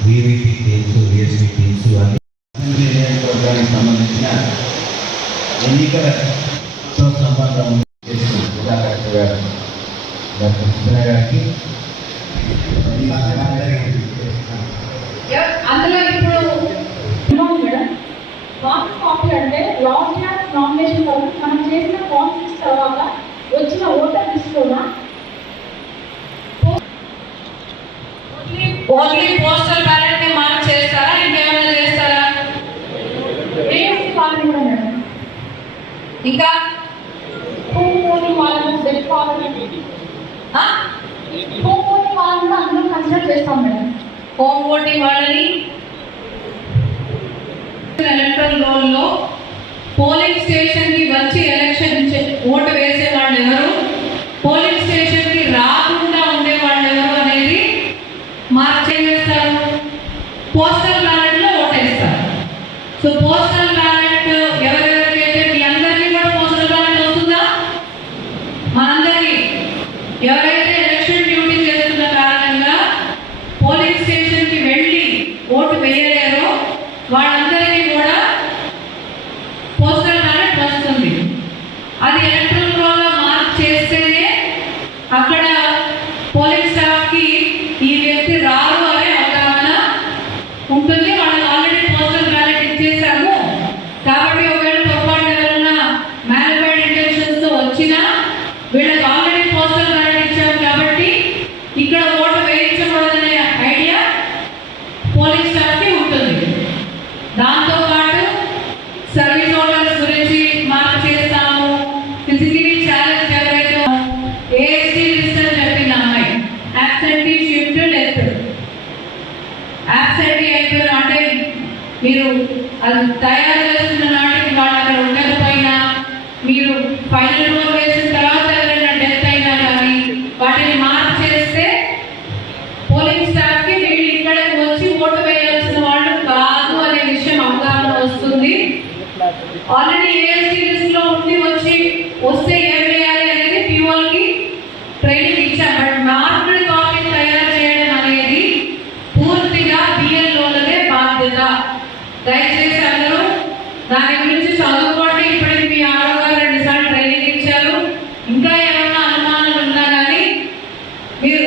TV news teams teams teams అన్ని నియోజకవర్గానికి సంబంధించిన ఎన్నికలతో సంబంధం జిల్లా కలెక్టర్ గారు డాక్టర్ సుందర గారికి అందులో ఇప్పుడు మేడం వాటర్ కాపీ అంటే లాంగ్ క్లాస్ నామినేషన్ వరకు మనం చేసిన కాన్ఫరెన్స్ తర్వాత వచ్చిన ఓటర్ లిస్టులో ఓన్లీ పోస్టల్ బ్యాలెట్ని మార్క్ చేస్తారా? ఇంకేమైనా చేస్తారా? ఇంకా? ఓటింగ్ వాళ్ళని ఆ? హోమ్ వాళ్ళని కన్సిడర్ చేస్తాం మేడం. హోమ్ ఓటింగ్ వాళ్ళని ఎలక్ట్రల్ రోల్లో పోలింగ్ స్టేషన్కి వచ్చి ఎలక్షన్ ఓటు వేసే వాళ్ళు ఎవరు పోలింగ్ స్టేషన్కి రాకుండా ఉండే వాళ్ళు ఎవరు అనేది మార్క్ చేస్తారు పోస్టల్ బ్యాలెట్లో ఓటేస్తారు. సో పోస్టల్ బ్యాలెట్ ఎవరెవరికైతే మీ అందరికీ కూడా పోస్టల్ బ్యాలెట్ వస్తుందా? మనందరికీ. ఎవరైతే ఎలక్షన్ డ్యూటీ చేస్తున్న కారణంగా పోలింగ్ స్టేషన్కి వెళ్ళి ఓటు వేయలేరో వాళ్ళ కూడా పోస్టల్ బ్యాలెట్ వస్తుంది అది ఎలక్ట్రల్ రోల్లో మార్క్ చేస్తేనే అక్కడ పోలింగ్ స్టాఫ్కి ఈ వ్యక్తి రారు అనే అవగాహన ఉంటుంది వాళ్ళకి అది తయారు చేస్తున్న నాటికి వాళ్ళు అక్కడ ఉండకపోయినా మీరు ఫైనల్ రోల్ వేసిన తర్వాత ఎవరైనా డెత్ అయినా కానీ వాటిని మార్పు చేస్తే పోలింగ్ స్టాఫ్కి మీరు వీళ్ళు ఇక్కడికి వచ్చి ఓటు వేయాల్సిన వాళ్ళు కాదు అనే విషయం అవగాహన వస్తుంది. ఆల్రెడీ ఏఎస్టీ లిస్ట్లో ఉండి వచ్చి వస్తే ఏం వేయాలి అనేది పిఓల్కి ట్రైనింగ్ ఇచ్చాం బట్ మార్కుడు కాపీ తయారు చేయడం అనేది పూర్తిగా బిఎల్ఓలదే బాధ్యత దయచేసి అందరూ దాని గురించి చదువుకోండి ఇప్పటికి మీ ఆరో గారు రెండు సార్లు ట్రైనింగ్ ఇచ్చారు ఇంకా ఏమైనా అనుమానాలు ఉన్నా కానీ మీరు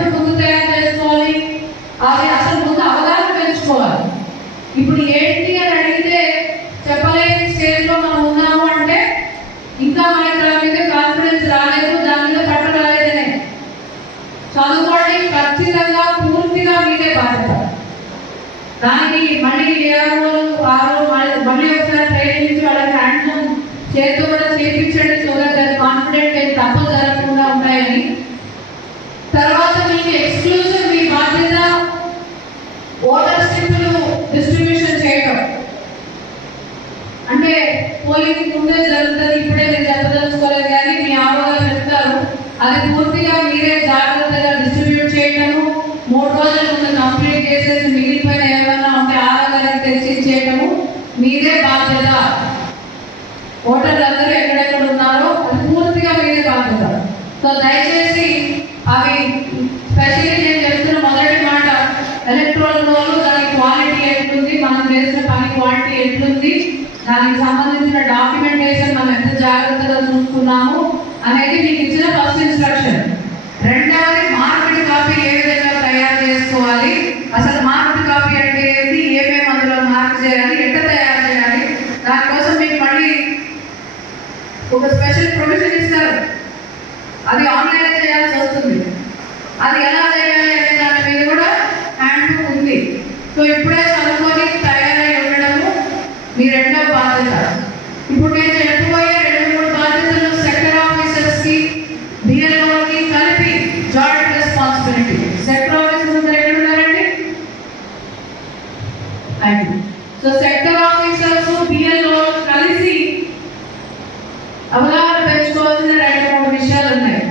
ఎప్పుడు ముందు తయారు చేసుకోవాలి. అది అసలు ముందు అవగాహన పెంచుకోవాలి. ఇప్పుడు ఏంటి అని అడిగితే చెప్పలేని స్టేజ్లో మనం ఉన్నాము అంటే ఇంకా మనకి దాని మీద కాన్ఫిడెన్స్ రాలేదు దాని మీద పట్టు రాలేదనే. చదువుకోండి ఖచ్చితంగా పూర్తిగా మీదే బాధ్యత. దానికి మళ్ళీ ఏదో ఆ రోజు మళ్ళీ ఒకసారి ట్రైనింగ్ ఇచ్చి వాళ్ళకి హ్యాండ్ చేతితో కూడా చేయించండి సో దట్ కాన్ఫిడెంట్ ఏం తప్పు జరగకుండా ఉంటాయని తర్వాత మీకు ఎక్స్క్లూజివ్ మీ బాధ్యత ఓటర్ స్లిప్లు డిస్ట్రిబ్యూషన్ చేయడం అంటే పోలింగ్ ముందే జరుగుతుంది ఇప్పుడే నేను చెప్పదలుచుకోలేదు కానీ మీ ఆరోగ్యం చెప్తారు. అది పూర్తిగా మీరే జాగ్రత్త సంబంధించిన డాక్యుమెంటేషన్ మనం ఎంత జాగ్రత్తగా చూసుకున్నాము అనేది మీకు ఇచ్చిన ఫస్ట్ ఇన్స్ట్రక్షన్ రెండవది మార్కెట్ కాపీ ఏ విధంగా తయారు చేసుకోవాలి? అసలు మార్కెట్ కాపీ అంటే ఏంటి? ఏమేమి అందులో మార్క్ చేయాలి? ఎంత తయారు చేయాలి? దానికోసం మీకు మళ్ళీ ఒక స్పెషల్ ప్రొవిజన్ ఇస్తారు. అది ఆన్లైన్ చేయాల్సి వస్తుంది. అది ఎలా చేయాలి అనే దాని మీద కూడా హ్యాండ్ ఉంది. సో ఇప్పుడే ఇప్పుడు నేను చెప్పబోయే రెండు మూడు బాధ్యతలు సెక్టర్ ఆఫీసర్స్కి బిఎల్ఓకి కలిపి జాయింట్ రెస్పాన్సిబిలిటీ సెక్టర్ ఆఫీసర్ ముందర ఎక్కడ ఉన్నారండి అది సో సెక్టర్ ఆఫీసర్స్ బిఎల్ఓ కలిసి అవగాహన పెంచుకోవాల్సిన రెండు మూడు విషయాలు ఉన్నాయి.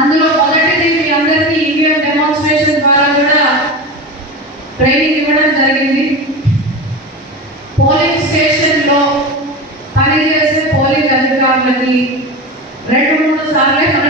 అందులో మొదటిది మీ అందరికీ ఈవీఎం డెమాన్స్ట్రేషన్ ద్వారా కూడా ట్రైనింగ్ ఇవ్వడం జరిగింది పోలింగ్ స్టేషన్లో పనిచేసే పోలింగ్ అధికారులకి రెండు మూడు సార్లే మనం